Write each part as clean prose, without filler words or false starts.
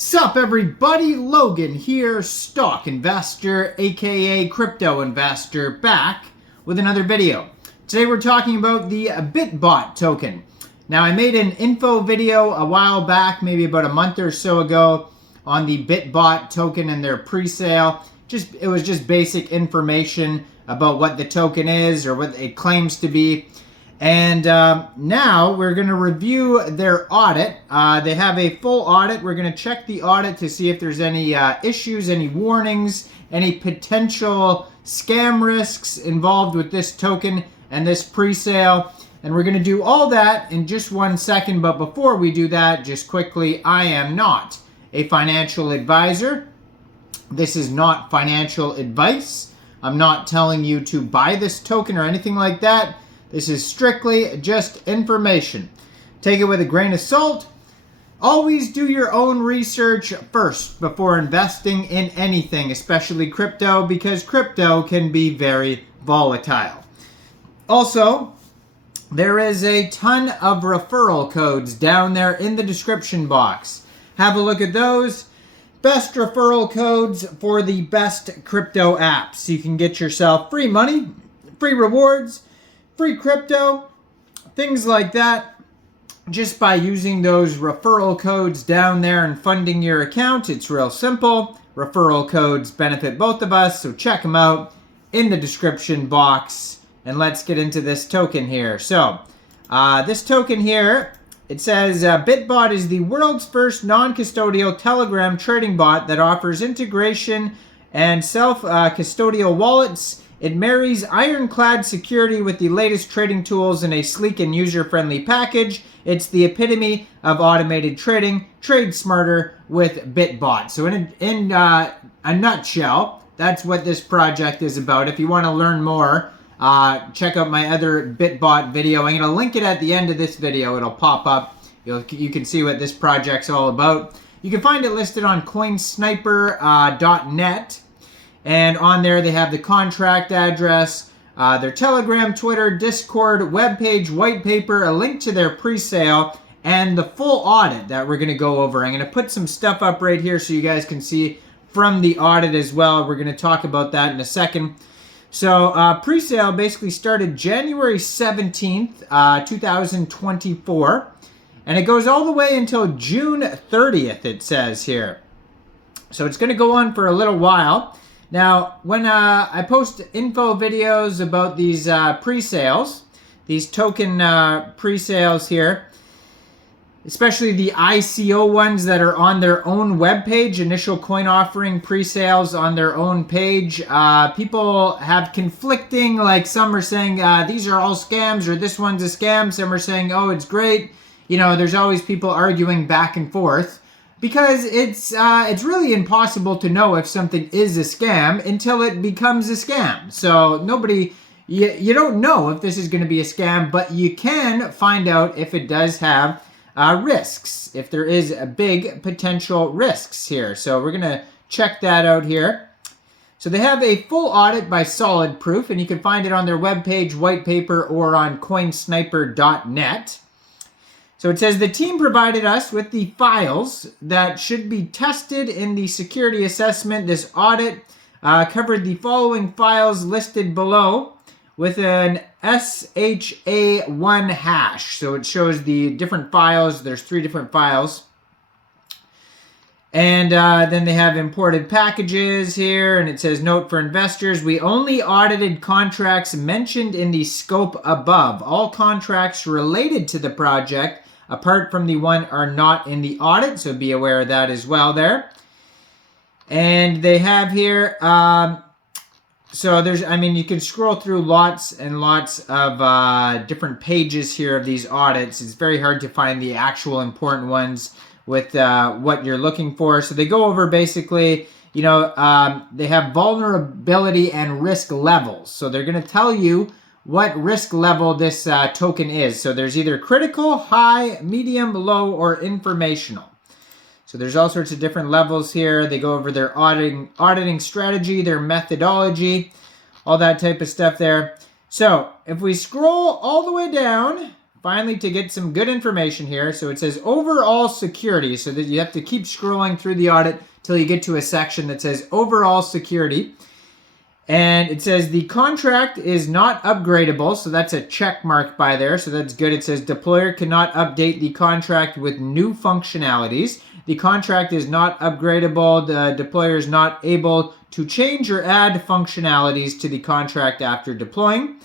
Sup everybody, Logan here, stock investor, aka crypto investor, back with another video. Today we're talking about the BITBOT token. Now I made an info video a while back, maybe about a month or so ago, on the BITBOT token and their pre-sale. It was just basic information about what the token is or what it claims to be. And now we're going to review their audit. They have a full audit. We're going to check the audit to see if there's any issues, any warnings, any potential scam risks involved with this token and this pre-sale. And we're going to do all that in just 1 second. But before we do that, just quickly, I am not a financial advisor. This is not financial advice. I'm not telling you to buy this token or anything like that. This is strictly just information. Take it with a grain of salt. Always do your own research first before investing in anything, especially crypto, because crypto can be very volatile. Also, there is a ton of referral codes down there in the description box. Have a look at those. Best referral codes for the best crypto apps. You can get yourself free money, free rewards, free crypto, things like that, just by using those referral codes down there and funding your account. It's real simple. Referral codes benefit both of us, so check them out in the description box. And let's get into this token here. So, this token here, it says BITBOT is the world's first non-custodial Telegram trading bot that offers integration and self-custodial wallets. It marries ironclad security with the latest trading tools in a sleek and user-friendly package. It's the epitome of automated trading. Trade smarter with BITBOT. So in a nutshell, that's what this project is about. If you want to learn more, check out my other BITBOT video. I'm going to link it at the end of this video. It'll pop up. You can see what this project's all about. You can find it listed on coinsniper.net. And on there, they have the contract address, their Telegram, Twitter, Discord, webpage, white paper, a link to their pre-sale, and the full audit that we're going to go over. I'm going to put some stuff up right here so you guys can see from the audit as well. We're going to talk about that in a second. So pre-sale basically started January 17th, 2024. And it goes all the way until June 30th, it says here. So it's going to go on for a little while. Now, when I post info videos about these pre-sales, these token pre-sales here, especially the ICO ones that are on their own webpage, initial coin offering pre-sales on their own page, people have conflicting, like some are saying these are all scams or this one's a scam. Some are saying, oh, it's great. You know, there's always people arguing back and forth. Because it's really impossible to know if something is a scam until it becomes a scam. So you don't know if this is going to be a scam, but you can find out if it does have risks, if there is a big potential risks here. So we're going to check that out here. So they have a full audit by Solid Proof, and you can find it on their webpage, white paper, or on coinsniper.net. So it says the team provided us with the files that should be tested in the security assessment. This audit covered the following files listed below with an SHA1 hash. So it shows the different files. There's 3 different files. And then they have imported packages here. And it says, note for investors, we only audited contracts mentioned in the scope above. All contracts related to the project apart from the one are not in the audit, so be aware of that as well there. And they have here, so there's, you can scroll through lots and lots of different pages here of these audits. It's very hard to find the actual important ones with what you're looking for. So they go over basically, they have vulnerability and risk levels. So they're going to tell you what risk level this token is. So there's either critical, high, medium, low, or informational. So there's all sorts of different levels here. They go over their auditing strategy, their methodology, all that type of stuff there. So if we scroll all the way down, finally to get some good information here. So it says overall security, so that you have to keep scrolling through the audit till you get to a section that says overall security. And it says the contract is not upgradable, so that's a check mark by there, so that's good. It says deployer cannot update the contract with new functionalities. The contract is not upgradable. The deployer is not able to change or add functionalities to the contract after deploying.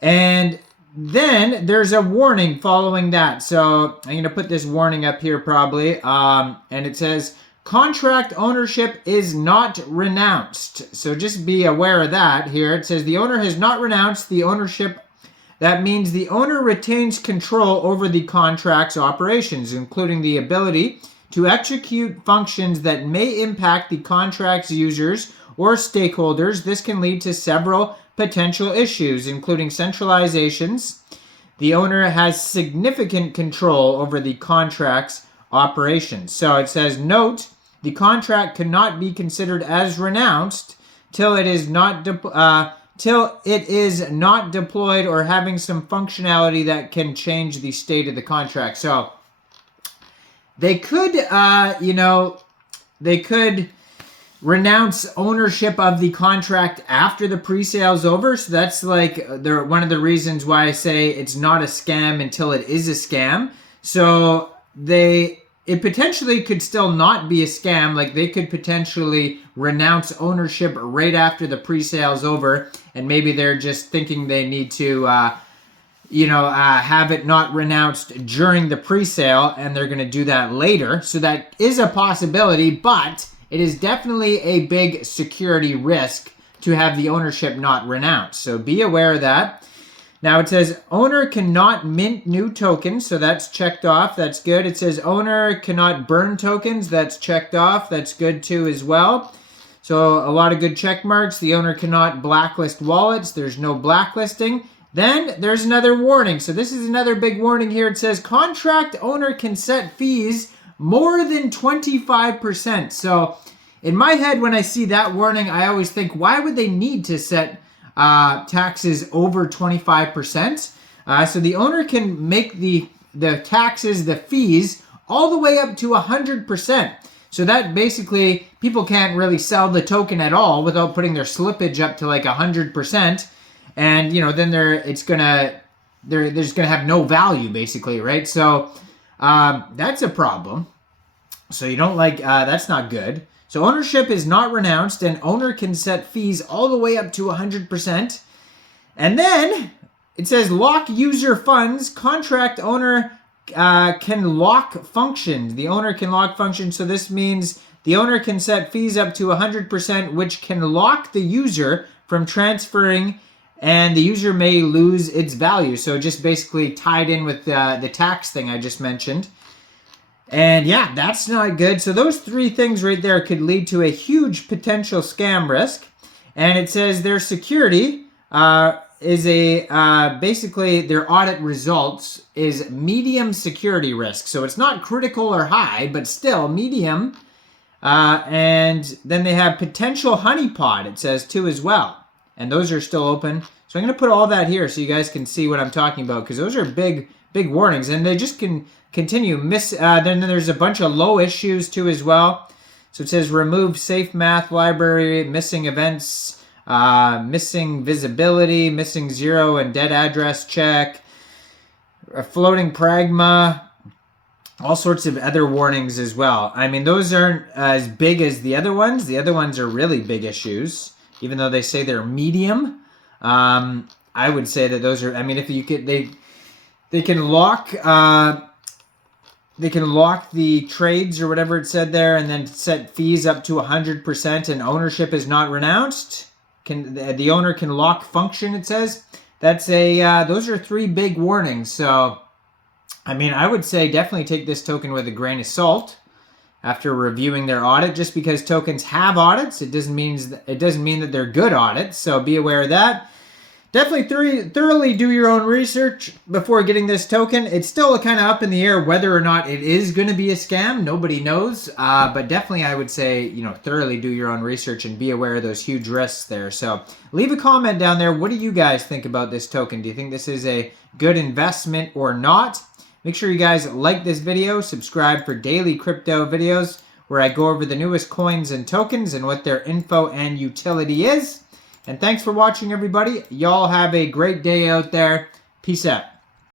And then there's a warning following that. So I'm going to put this warning up here probably. And it says, contract ownership is not renounced. So just be aware of that here. It says the owner has not renounced the ownership. That means the owner retains control over the contract's operations, including the ability to execute functions that may impact the contract's users or stakeholders. This can lead to several potential issues, including centralizations. The owner has significant control over the contract's operations. So it says, note, the contract cannot be considered as renounced till it is not deployed or having some functionality that can change the state of the contract. So they could, they could renounce ownership of the contract after the pre-sale is over. So that's like one of the reasons why I say it's not a scam until it is a scam. So it potentially could still not be a scam. Like they could potentially renounce ownership right after the pre-sale is over, and maybe they're just thinking they need to, have it not renounced during the pre-sale, and they're going to do that later. So that is a possibility, but it is definitely a big security risk to have the ownership not renounced. So be aware of that. Now it says owner cannot mint new tokens, so that's checked off. That's good. It says owner cannot burn tokens. That's checked off. That's good too as well. So a lot of good check marks. The owner cannot blacklist wallets. There's no blacklisting. Then there's another warning. So this is another big warning here. It says contract owner can set fees more than 25%. So in my head, when I see that warning, I always think, why would they need to set taxes over 25%? So the owner can make the taxes, the fees, all the way up to 100%. So that basically, people can't really sell the token at all without putting their slippage up to like 100%. And, then there's gonna have no value basically, right? So that's a problem. So you don't like, that's not good. So ownership is not renounced, and owner can set fees all the way up to 100%. And then it says lock user funds. Contract owner can lock functions. The owner can lock functions. So this means the owner can set fees up to 100%, which can lock the user from transferring, and the user may lose its value. So just basically tied in with the tax thing I just mentioned. And yeah, that's not good. So those three things right there could lead to a huge potential scam risk. And it says their security is basically their audit results is medium security risk. So it's not critical or high, but still medium. And then they have potential honeypot, it says too as well. And those are still open. So I'm going to put all that here so you guys can see what I'm talking about, because those are big warnings, and they just can continue. Then there's a bunch of low issues too as well. So it says remove safe math library, missing events, missing visibility, missing zero and dead address check, a floating pragma, all sorts of other warnings as well. I mean, those aren't as big as the other ones. The other ones are really big issues, even though they say they're medium. I would say that those are, I mean, if you could, they can lock the trades or whatever it said there, and then set fees up to 100%, and ownership is not renounced. The owner can lock function, it says. That's those are three big warnings. So, I mean, I would say definitely take this token with a grain of salt after reviewing their audit. Just because tokens have audits, it doesn't mean that they're good audits. So be aware of that. Definitely thoroughly do your own research before getting this token. It's still kind of up in the air whether or not it is going to be a scam. Nobody knows. But definitely I would say, thoroughly do your own research and be aware of those huge risks there. So leave a comment down there. What do you guys think about this token? Do you think this is a good investment or not? Make sure you guys like this video, subscribe for daily crypto videos where I go over the newest coins and tokens and what their info and utility is. And thanks for watching, everybody. Y'all have a great day out there. Peace out.